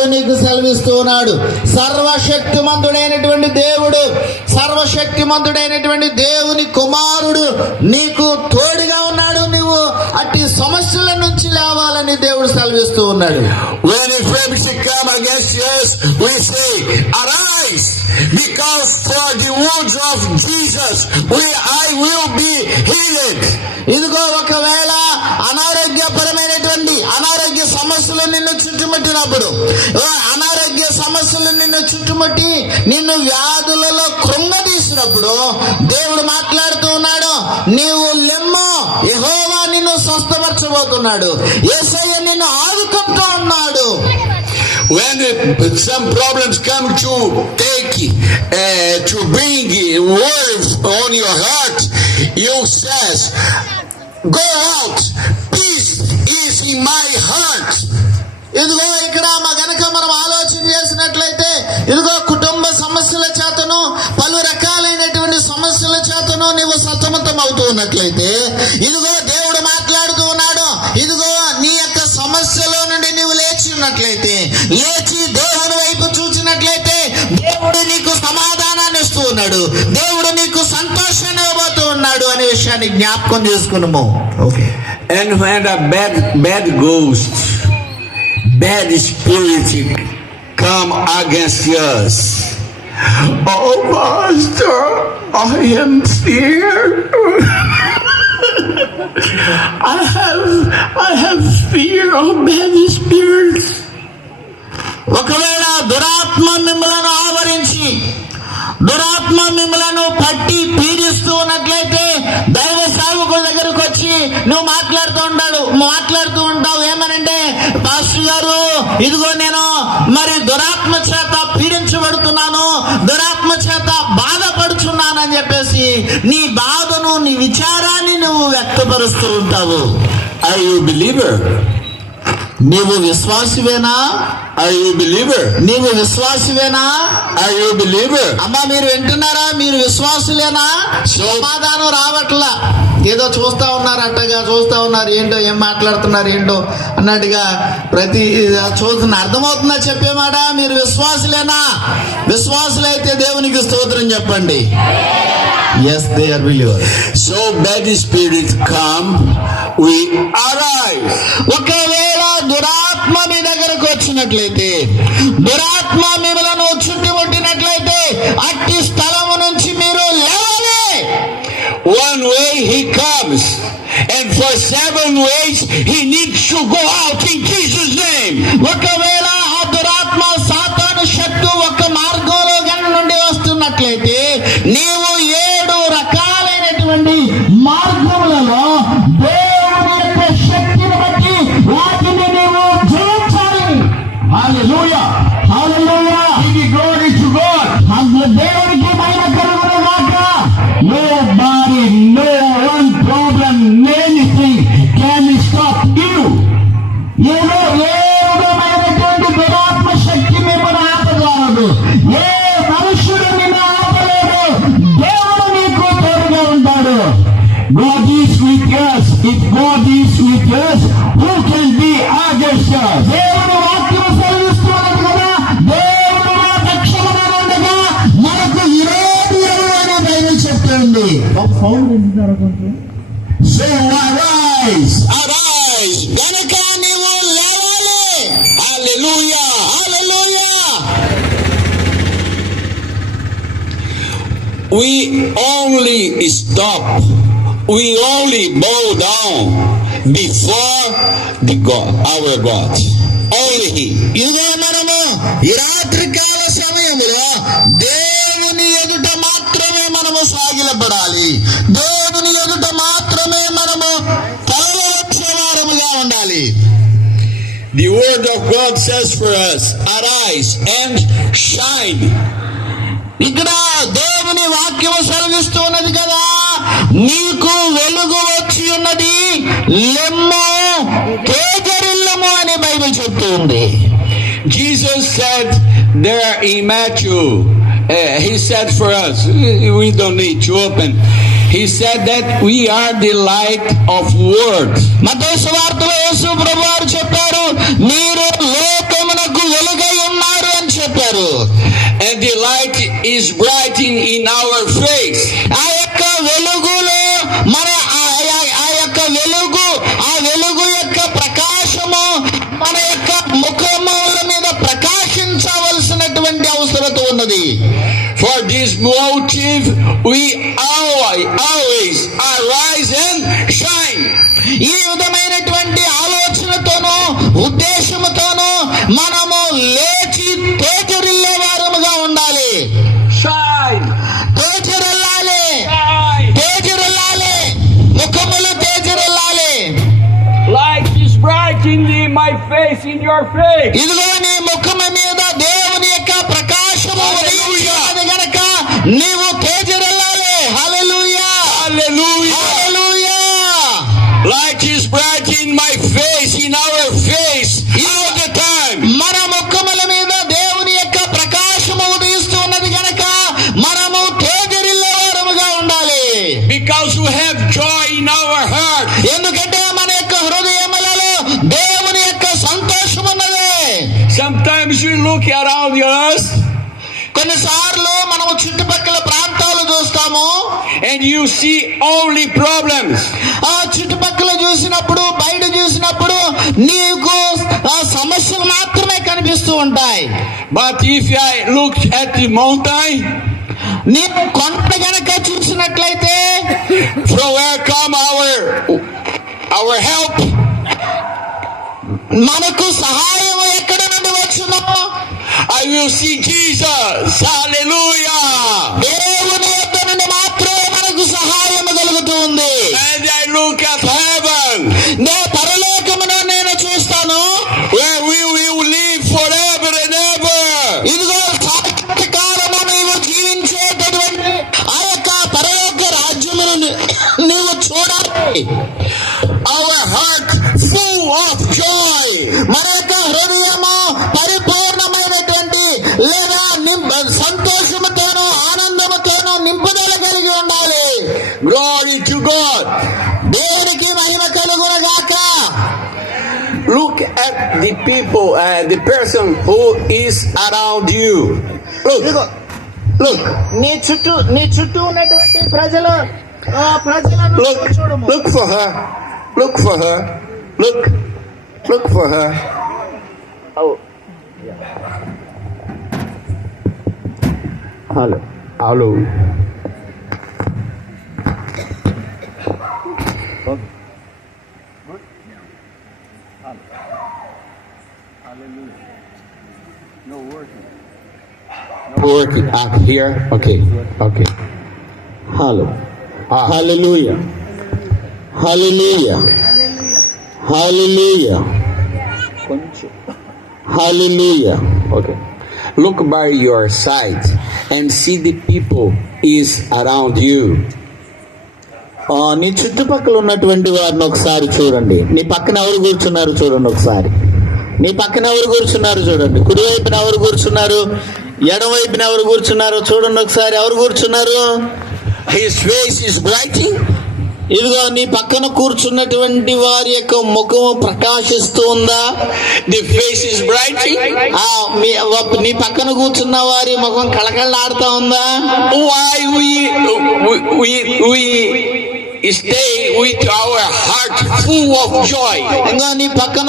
దేవుడు నీకు సెలవిస్తూ ఉన్నాడు. సర్వశక్తిమంతుడైనటువంటి దేవుని కుమారుడు నీకు తోడుగా ఉన్నాడు. నువ్వు అట్టి సమస్యల నుంచి లేవాలని దేవుడు సెలవిస్తూ ఉన్నాడు. When infirmity come against us, we say, arise, because for the wounds of Jesus, I will be healed. ఇదిగో ఒకవేళ అనారోగ్య సమస్యలు నిన్ను చుట్టుముట్టి నిన్ను వ్యాధులలో కృంగదీసినప్పుడు దేవుడు మాట్లాడుతూ ఉన్నాడు, నీవు లెమ్ము, యెహోవా నిన్ను స్వస్థపరచబోతున్నాడు, యేసయ్య నిన్ను ఆదుకుంటూ ఉన్నాడు. When some problems come to bring words on your heart, you says, go out, peace is in my heart. ఇదిగో ఇక్కడ గనక మనం ఆలోచన చేసినట్లయితే, ఇదిగో కుటుంబ సమస్యల చేతను పలు రకాలైనటువంటి సమస్యల చేతను నీవు సతమతం అవుతూ ఉన్నట్లయితే, ఇదిగో దేవుడు మాట్లాడుతూ ఉన్నాడు, ఇదిగో నీ యొక్క సమస్యలో నుండి నీవు లేచి ఉన్నట్లయితే, లేచి దేవుని వైపు చూసినట్లయితే దేవుడు నీకు సమాధానాన్ని ఇస్తూ ఉన్నాడు, దేవుడు నీకు సంతోషాన్ని ఇవ్వబోతూ ఉన్నాడు అనే విషయాన్ని జ్ఞాపకం చేసుకున్నాము. Okay. And when a bad ghost, bad spirit come against us, oh Master, I am scared. I have fear of bad spirits. ఒకవేళ దురాత్మ మిమ్మలను ఆవరించి, దురాత్మ మిమ్మలను పట్టి పీడిస్తూ ఉన్నట్లయితే, దైవ సేవకుల దగ్గరకు వచ్చి నువ్వు మాట్లాడుతూ ఉంటావు. ఏమనంటే, పాస్టర్ గారు, ఇదిగో నేను మరి దురాత్మ చేత పీడించబడుతున్నాను, దురాత్మ చేత బాధపడుచున్నానని చెప్పేసి నీ బాధను, నీ విచారాన్ని నువ్వు వ్యక్తపరుస్తూ ఉంటావు. Are you a believer? నీవు విశ్వాసివేనా? Are you a believer? నీవు విశ్వాసివేనా? Are you a believer? అమ్మా, మీరు వింటున్నారా? మీరు విశ్వాసులేనా? సమాధానం రావట్లా. ఏదో చూస్తా ఉన్నారు, ఏంటో ఏం మాట్లాడుతున్నారు ఏంటో అన్నట్టుగా ప్రతి చూస్తున్న అర్థమవుతుందా చెప్పే మాట? మీరు విశ్వాసులేనా? విశ్వాసులైతే దేవునికి స్తోత్రం చెప్పండి. Yes, they are believers. So bad spirit come, we arise. ఒకవేళ దురాత్మ మీ దగ్గరకు వచ్చినట్లయితే, దురాత్మ మిమ్మలను చుట్టుముట్టినట్లయితే, అట్టి స్థలము నుంచి మీరు లేవాలి. One way he comes, and for 7 ways he needs to go out in Jesus' name. ఒకవేళ ఆ దురాత్మ సాతాను శక్తి ఒక మార్గంలో గన నుండి వస్తున్నట్లయితే, నీవు 7 రకాలైనటువంటి మార్గములలో దేవుని యొక్క శక్తిని బట్టి వాటిని నీవు జయించాలి. Hallelujah. Hallelujah. Give glory to God. దేవునికి మహిమ కలుగును గాక. Nobody, no one problem, anything can stop you. ఏదో ఏ విధమైనటువంటి దురాత్మ శక్తి మిమ్మల్ని ఆపగలదు. ఏ మనుషుడు నిన్ను ఆపలేడు. దేవుడు నీకు తోడుగా ఉంటాడు. God is with us. If God is with us, who can be against us? దేవుని వాక్యం సెలవిస్తున్నది కదా, దేవుడు నా పక్షమున ఉండగా మనకు విరోధి ఎవరు అని బైబిల్ చెప్తుంది. So arise. Arise. గనుక నీవు లేవాలి. Hallelujah. Hallelujah. We only stop. We only bow down before our God. Only He. ఇదే మనము ఈ రాత్రి కాల సమయంలో దేవుని ఎదుట మాత్రమే మనము సాగిలపడాలి. దేవుని ఎదుట మాత్రమే మనము తలలో వచ్చేవారముగా ఉండాలి. The word of God says for us, arise and shine. ఇక్కడ దేవుని వాక్యము సెలవిస్తూ ఉన్నది కదా, నీకు వెలుగు వచ్చి ఉన్నది, లెమ్ము, తేజరిల్లము అని బైబిల్ చెప్తూ ఉంది. Jesus said there in Matthew, he said for us, we don't need to open. He said that we are the light of world. మత్తయి సువార్తలో యేసు ప్రభువారు చెప్పారు, మీరు లోకమునకు వెలుగై brighting in our face. ఆ యొక్క వెలుగులో మన ఆ యొక్క వెలుగు, ఆ వెలుగు యొక్క ప్రకాశము మన యొక్క ముఖముల మీద ప్రకాశించవలసినటువంటి అవసరత ఉన్నది. For this motive, we always arise and shine. ఈ విధమైనటువంటి ఆలోచనతోనూ ఉద్దేశముతోనూ మనము లేచి తేజరిల్లే వారముగా ఉండాలి. Shine. తేజరిల్లాలి, Shine. తేజరిల్లాలి, ముఖములు తేజరిల్లాలి. Light is brighting in my face, in your face. ఇదిగో నీ ముఖము మీద దేవుని యొక్క ప్రకాశము ఉదయించినది గనక నీవు తేజరిల్లాలి. హల్లెలూయా, Hallelujah. Hallelujah. Light is bright in my face, in our face, all the time. మన ముఖముల మీద దేవుని యొక్క ప్రకాశము ఉదయిస్తూ ఉన్నది గనక మనము తేజరిల్లే వారముగా ఉండాలి. Because we have joy in our heart. ఎందుకంటే మన యొక్క హృదయములలో దేవుని యొక్క సంతోషం ఉన్నది. Sometimes we look around us కొన్నిసార్లు మనము చుట్టుపక్కల ప్రాంతాలు చూస్తాము, and you see only problems. ఆ చుట్టుపక్కల చూసినప్పుడు, బయట చూసినప్పుడు నీకు ఆ సమస్యలు మాత్రమే కనిపిస్తూ ఉంటాయి. But if I look at the mountain, నీవు కొండ గనక చూసినట్లయితే from where come our help? మనకు సహాయం ఎక్కడ నుండి వచ్చునో I will see Jesus. Hallelujah. దేవుని యొద్ద నుండి మాత్రమే మనకు సహాయం కలుగుతూ ఉంది. And I look at heaven, పరలోకమును నేను చూస్తాను, where we will live forever and ever. ఇదిగో శాశ్వత కాలము నీవు జీవించేటటువంటి ఆ యొక్క పరలోక రాజ్యమును నీవు చూడాలి. Our heart full of joy. మన యొక్క హృదయము పరిపూర్ణమైనటువంటి లేదా సంతోషముతోనూ ఆనందముతోనూ నింపుదల కలిగి ఉండాలి. Glory to God. దేవునికి మహిమ కలుగునగాక. Look at the people, the person who is around you. ఇదిగో Look, నీ చుట్టూ ఉన్నటువంటి ప్రజలను చూడము. look for her. Look for her. Look for her. Oh. Hello. Working here. Okay. Hello, Ah. Hallelujah, hallelujah, hallelujah, hallelujah. Okay. Look by your side and see the people is around you. నీ చుట్టుపక్కల ఉన్నటువంటి వారిని ఒకసారి చూడండి. నీ పక్కన ఎవరు కూర్చున్నారు చూడండి ఒకసారి. నీ పక్కన ఎవరు కూర్చున్నారు చూడండి. కుడి వైపున ఎవరు కూర్చున్నారు, ఎడమ వైపున ఎవరు కూర్చున్నారు చూడండి ఒకసారి. ఎవరు కూర్చున్నారు? His face is brightening. ఇదిగో నీ పక్కన కూర్చున్నటువంటి వారి యొక్క ముఖము ప్రకాశిస్తూ ఉందా? The face is brightening. నీ పక్కన కూర్చున్న వారి ముఖం కళకళలాడుతా ఉందా? Why we stay with our heart full of joy. ఇంకా నీ పక్కన